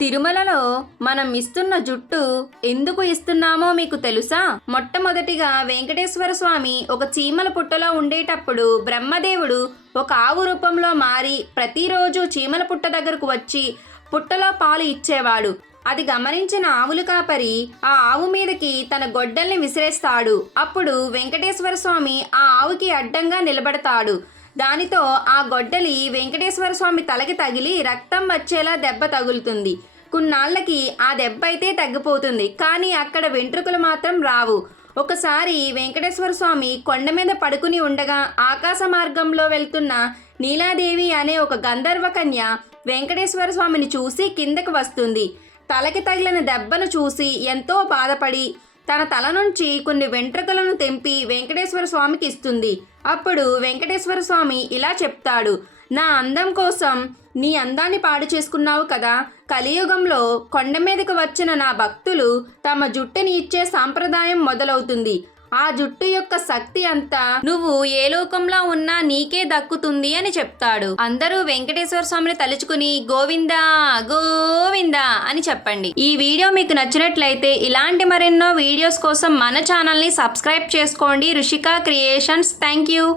తిరుమలలో మనం ఇస్తున్న జుట్టు ఎందుకు ఇస్తున్నామో మీకు తెలుసా? మొట్టమొదటిగా వెంకటేశ్వర స్వామి ఒక చీమల పుట్టలో ఉండేటప్పుడు బ్రహ్మదేవుడు ఒక ఆవు రూపంలో మారి ప్రతిరోజు చీమల పుట్ట దగ్గరకు వచ్చి పుట్టలో పాలు ఇచ్చేవాడు. అది గమనించిన ఆవులు కాపరి ఆ ఆవు మీదకి తన గొడ్డల్ని విసిరేస్తాడు. అప్పుడు వెంకటేశ్వర స్వామి ఆ ఆవుకి అడ్డంగా నిలబడతాడు. దానితో ఆ గొడ్డలి వెంకటేశ్వర స్వామి తలకి తగిలి రక్తం వచ్చేలా దెబ్బ తగులుతుంది. కొన్నాళ్ళకి ఆ దెబ్బ అయితే తగ్గిపోతుంది, కానీ అక్కడ వెంట్రుకలు మాత్రం రావు. ఒకసారి వెంకటేశ్వర స్వామి కొండ మీద పడుకుని ఉండగా ఆకాశ మార్గంలో వెళ్తున్న నీలాదేవి అనే ఒక గంధర్వ కన్య వెంకటేశ్వర స్వామిని చూసి కిందకు వస్తుంది. తలకి తగిలిన దెబ్బను చూసి ఎంతో బాధపడి తన తల నుంచి కొన్ని వెంట్రుకలను తెంపి వెంకటేశ్వర స్వామికి ఇస్తుంది. అప్పుడు వెంకటేశ్వర స్వామి ఇలా చెప్తాడు, నా అందం కోసం నీ అందాన్ని పాడు చేసుకున్నావు కదా. కలియుగంలో కొండ మీదకు వచ్చిన నా భక్తులు తమ జుట్టుని ఇచ్చే సాంప్రదాయం మొదలవుతుంది. ఆ జుట్టు యొక్క శక్తి అంతా నువ్వు ఏ లోకంలో ఉన్నా నీకే దక్కుతుంది అని చెప్తాడు. అందరూ వెంకటేశ్వర స్వామిని తలుచుకుని గోవిందా గోవిందా అని చెప్పండి. ఈ వీడియో మీకు నచ్చినట్లయితే ఇలాంటి మరెన్నో వీడియోస్ కోసం మన ఛానల్ని సబ్స్క్రైబ్ చేసుకోండి. రుషిక క్రియేషన్స్. Thank you.